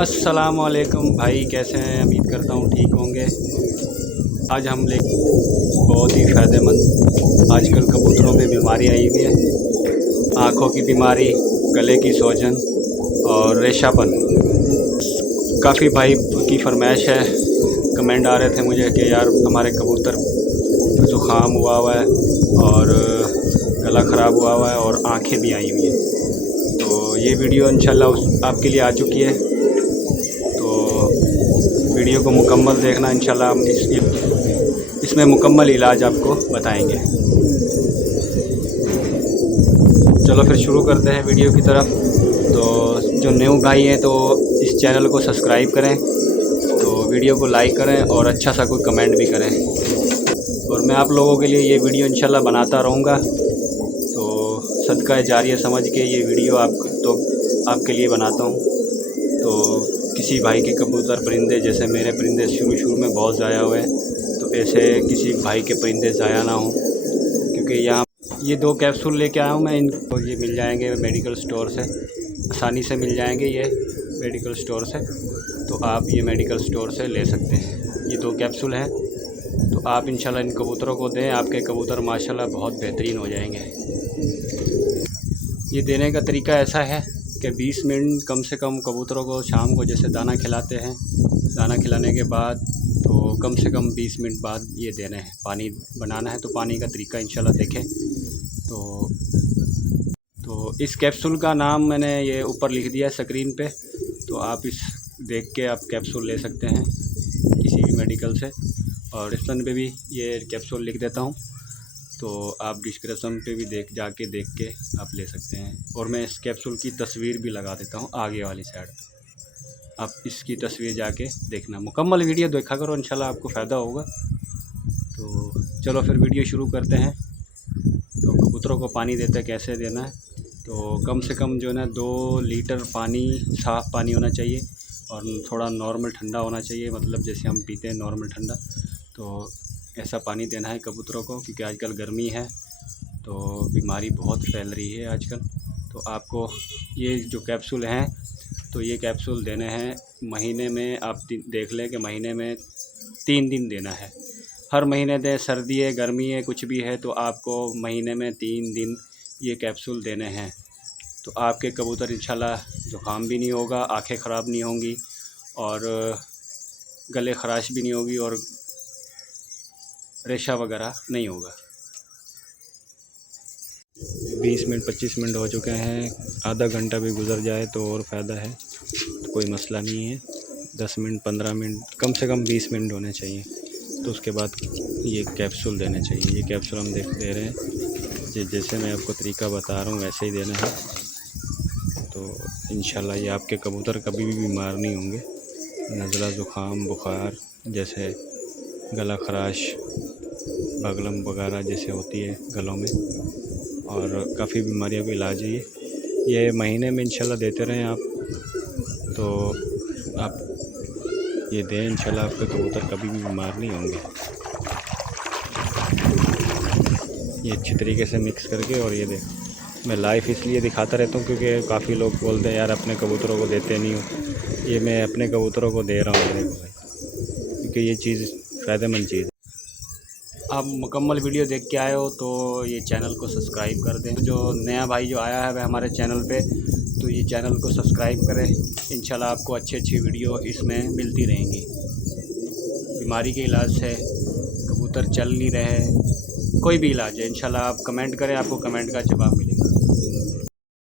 अस्सलामुअलैकुम भाई, कैसे हैं? उम्मीद करता हूँ ठीक होंगे। आज हम ले बहुत ही फ़ायदेमंद, आजकल कबूतरों में बीमारी आई हुई है, आँखों की बीमारी, गले की सूजन और रेशापन। काफ़ी भाई की फरमाइश है, कमेंट आ रहे थे मुझे कि यार हमारे कबूतर ज़ुकाम हुआ है और गला ख़राब हुआ है और आँखें भी आई हुई हैं। तो ये वीडियो इंशाल्लाह आपके लिए आ चुकी है, तो वीडियो को मुकम्मल देखना। इंशाल्लाह हम इसमें मुकम्मल इलाज आपको बताएंगे। चलो फिर शुरू करते हैं वीडियो की तरफ। तो जो न्यू भाई हैं तो इस चैनल को सब्सक्राइब करें, तो वीडियो को लाइक करें और अच्छा सा कोई कमेंट भी करें। और मैं आप लोगों के लिए ये वीडियो इंशाल्लाह बनाता रहूँगा, तो सदका जारिया समझ के ये वीडियो आपके लिए बनाता हूँ। तो किसी भाई के कबूतर परिंदे, जैसे मेरे परिंदे शुरू में बहुत ज़ाया हुए हैं, तो ऐसे किसी भाई के परिंदे ज़ाया ना हों। क्योंकि यहाँ ये 2 कैप्सूल लेके आया हूँ मैं, इनको ये मिल जाएंगे मेडिकल स्टोर से, आसानी से मिल जाएंगे ये मेडिकल स्टोर से। तो आप ये मेडिकल स्टोर से ले सकते हैं। ये 2 कैप्सूल हैं, तो आप इंशाल्लाह इन कबूतरों को दें, आपके कबूतर माशाल्लाह बहुत बेहतरीन हो जाएंगे। ये देने का तरीका ऐसा है कि 20 मिनट कम से कम कबूतरों को शाम को जैसे दाना खिलाते हैं, दाना खिलाने के बाद तो कम से कम 20 मिनट बाद ये देना है। पानी बनाना है, तो पानी का तरीका इंशाल्लाह देखें। तो इस कैप्सूल का नाम मैंने ये ऊपर लिख दिया है स्क्रीन पे, तो आप इस देख के आप कैप्सूल ले सकते हैं किसी भी मेडिकल से। और डिस्क्रिप्शन पे भी ये कैप्सूल लिख देता हूँ, तो आप डिस्क्रिप्शन पे भी जाके देख के आप ले सकते हैं। और मैं इस कैप्सूल की तस्वीर भी लगा देता हूँ आगे वाली साइड, आप इसकी तस्वीर जाके देखना। मुकम्मल वीडियो देखा करो, इंशाल्लाह आपको फ़ायदा होगा। तो चलो फिर वीडियो शुरू करते हैं। तो कबूतरों को पानी देते कैसे देना है, तो कम से कम जो है ना 2 लीटर पानी, साफ़ पानी होना चाहिए और थोड़ा नॉर्मल ठंडा होना चाहिए, मतलब जैसे हम पीते हैं नॉर्मल ठंडा। तो ऐसा पानी देना है कबूतरों को, क्योंकि आजकल गर्मी है तो बीमारी बहुत फैल रही है आजकल। तो आपको ये जो कैप्सूल हैं, तो ये कैप्सूल देने हैं महीने में। आप देख लें कि महीने में 3 दिन देना है। हर महीने दें, सर्दी है गर्मी है कुछ भी है, तो आपको महीने में 3 दिन ये कैप्सूल देने हैं। तो आपके कबूतर इंशाल्लाह ज़ुकाम भी नहीं होगा, आँखें ख़राब नहीं होंगी और गले ख़राश भी नहीं होगी और रेशा वगैरह नहीं होगा। 20 मिनट 25 मिनट हो चुके हैं, आधा घंटा भी गुज़र जाए तो और फ़ायदा है, तो कोई मसला नहीं है। 10 मिनट 15 मिनट कम से कम 20 मिनट होने चाहिए, तो उसके बाद ये कैप्सूल देने चाहिए। ये कैप्सूल हम दे रहे हैं, जैसे मैं आपको तरीका बता रहा हूँ वैसे ही देना है। तो इंशाल्लाह ये आपके कबूतर कभी भी बीमार नहीं होंगे। नज़ला, ज़ुकाम, बुखार, जैसे गला खराश, बगलम वगैरह जैसे होती है गलों में, और काफ़ी बीमारियों का इलाज है ये महीने में इंशाल्लाह देते रहें आप। तो आप ये दें, इंशाल्लाह आपके कबूतर कभी भी बीमार नहीं होंगे। ये अच्छी तरीके से मिक्स करके, और ये देख, मैं लाइव इसलिए दिखाता रहता हूँ क्योंकि काफ़ी लोग बोलते हैं यार अपने कबूतरों को देते नहीं हो। ये मैं अपने कबूतरों को दे रहा हूँ, देखो भाई, क्योंकि ये चीज़ फ़ायदेमंद चीज़ है। आप मुकम्मल वीडियो देख के आए हो तो ये चैनल को सब्सक्राइब कर दें। जो नया भाई जो आया है वह हमारे चैनल पे, तो ये चैनल को सब्सक्राइब करें। इंशाल्लाह आपको अच्छी वीडियो इसमें मिलती रहेंगी। बीमारी के इलाज से, कबूतर चल नहीं रहे, कोई भी इलाज है, इंशाल्लाह आप कमेंट करें, आपको कमेंट का जवाब मिलेगा।